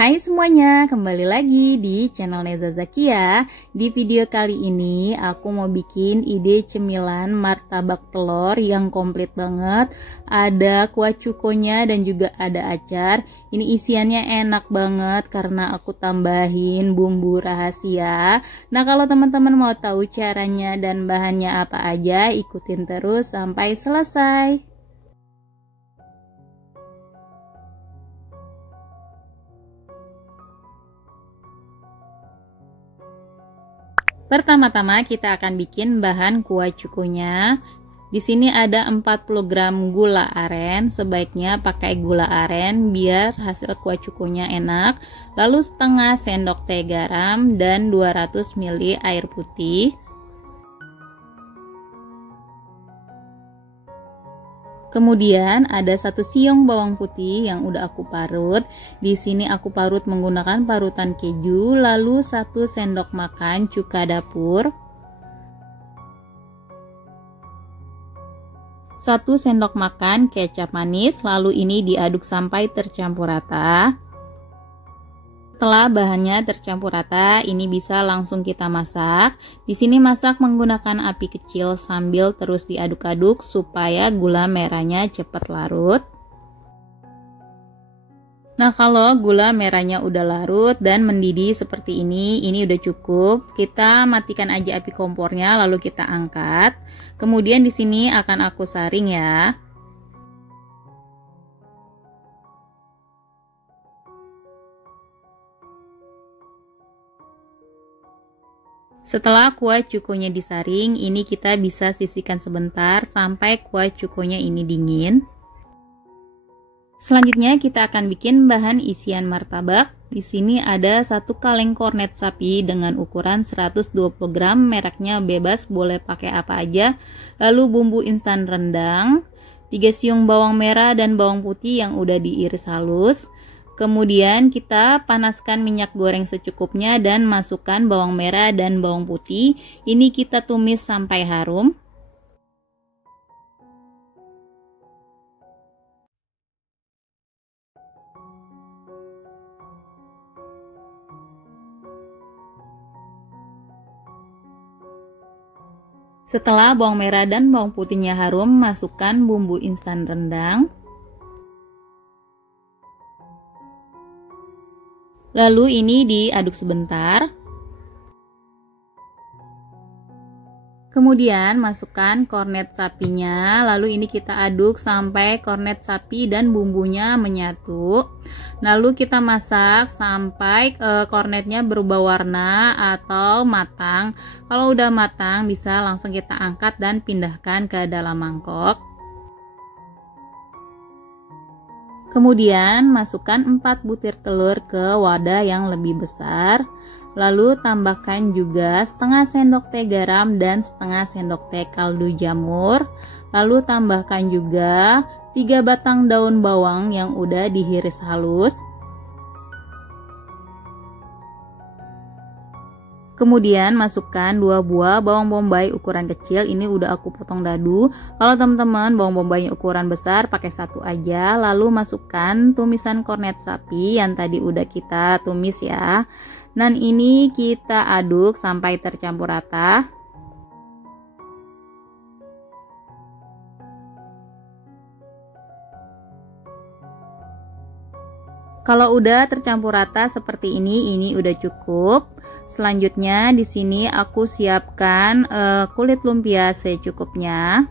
Hai semuanya, kembali lagi di channel Neza Zakia. Di video kali ini aku mau bikin ide cemilan martabak telur yang komplit banget. Ada kuah cukonya dan juga ada acar. Ini isiannya enak banget karena aku tambahin bumbu rahasia. Nah, kalau teman-teman mau tahu caranya dan bahannya apa aja, ikutin terus sampai selesai. Pertama-tama kita akan bikin bahan kuah cukonya. Di sini ada 40 gram gula aren, sebaiknya pakai gula aren biar hasil kuah cukonya enak. Lalu setengah sendok teh garam dan 200 ml air putih. Kemudian ada 1 siung bawang putih yang udah aku parut. Di sini aku parut menggunakan parutan keju, lalu 1 sendok makan cuka dapur. 1 sendok makan kecap manis, lalu ini diaduk sampai tercampur rata. Setelah bahannya tercampur rata, ini bisa langsung kita masak. Di sini masak menggunakan api kecil sambil terus diaduk-aduk supaya gula merahnya cepat larut. Nah, kalau gula merahnya udah larut dan mendidih seperti ini udah cukup. Kita matikan aja api kompornya lalu kita angkat. Kemudian di sini akan aku saring ya. Setelah kuah cukonya disaring, ini kita bisa sisihkan sebentar sampai kuah cukonya ini dingin. Selanjutnya kita akan bikin bahan isian martabak. Di sini ada 1 kaleng kornet sapi dengan ukuran 120 gram, mereknya bebas, boleh pakai apa aja. Lalu bumbu instan rendang, 3 siung bawang merah dan bawang putih yang udah diiris halus. Kemudian kita panaskan minyak goreng secukupnya dan masukkan bawang merah dan bawang putih. Ini kita tumis sampai harum. Setelah bawang merah dan bawang putihnya harum, masukkan bumbu instan rendang. Lalu ini diaduk sebentar. Kemudian masukkan kornet sapinya, lalu ini kita aduk sampai kornet sapi dan bumbunya menyatu. Lalu kita masak sampai kornetnya berubah warna atau matang. Kalau udah matang bisa langsung kita angkat dan pindahkan ke dalam mangkok. Kemudian masukkan 4 butir telur ke wadah yang lebih besar. Lalu tambahkan juga setengah sendok teh garam dan setengah sendok teh kaldu jamur. Lalu tambahkan juga 3 batang daun bawang yang udah diiris halus. Kemudian masukkan 2 buah bawang bombay ukuran kecil, ini udah aku potong dadu. Kalau teman-teman bawang bombaynya ukuran besar pakai 1 aja. Lalu masukkan tumisan kornet sapi yang tadi udah kita tumis ya. Dan ini kita aduk sampai tercampur rata. Kalau udah tercampur rata seperti ini udah cukup. Selanjutnya di sini aku siapkan kulit lumpia secukupnya.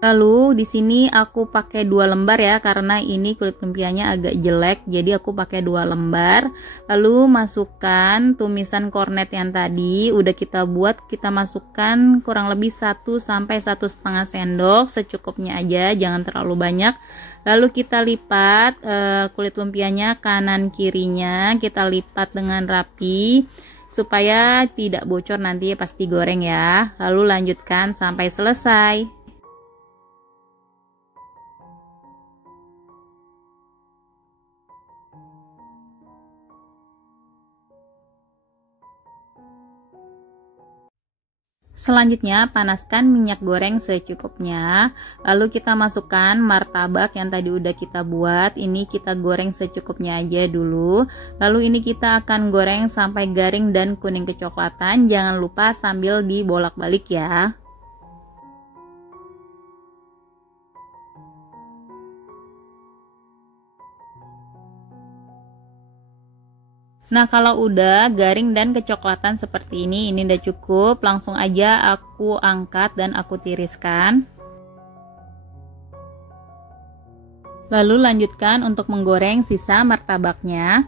Lalu di sini aku pakai 2 lembar ya, karena ini kulit lumpianya agak jelek, jadi aku pakai 2 lembar. Lalu masukkan tumisan kornet yang tadi udah kita buat, kita masukkan kurang lebih 1 sampai 1,5 sendok, secukupnya aja, jangan terlalu banyak. Lalu kita lipat kulit lumpianya kanan kirinya, kita lipat dengan rapi supaya tidak bocor nanti pas digoreng ya. Lalu lanjutkan sampai selesai. Selanjutnya panaskan minyak goreng secukupnya. Lalu kita masukkan martabak yang tadi udah kita buat. Ini kita goreng secukupnya aja dulu. Lalu ini kita akan goreng sampai garing dan kuning kecoklatan. Jangan lupa sambil dibolak-balik ya. Nah, kalau udah garing dan kecoklatan seperti ini udah cukup. Langsung aja aku angkat dan aku tiriskan. Lalu lanjutkan untuk menggoreng sisa martabaknya.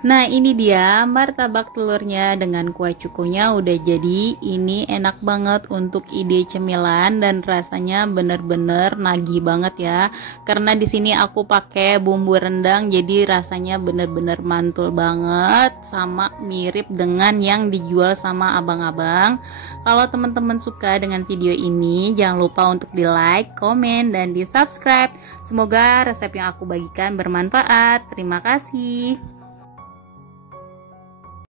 Nah, ini dia martabak telurnya dengan kuah cukonya udah jadi. Ini enak banget untuk ide cemilan dan rasanya bener-bener nagih banget ya. Karena di sini aku pakai bumbu rendang, jadi rasanya bener-bener mantul banget, sama mirip dengan yang dijual sama abang-abang. Kalau teman-teman suka dengan video ini, jangan lupa untuk di like, komen, dan di subscribe. Semoga resep yang aku bagikan bermanfaat. Terima kasih.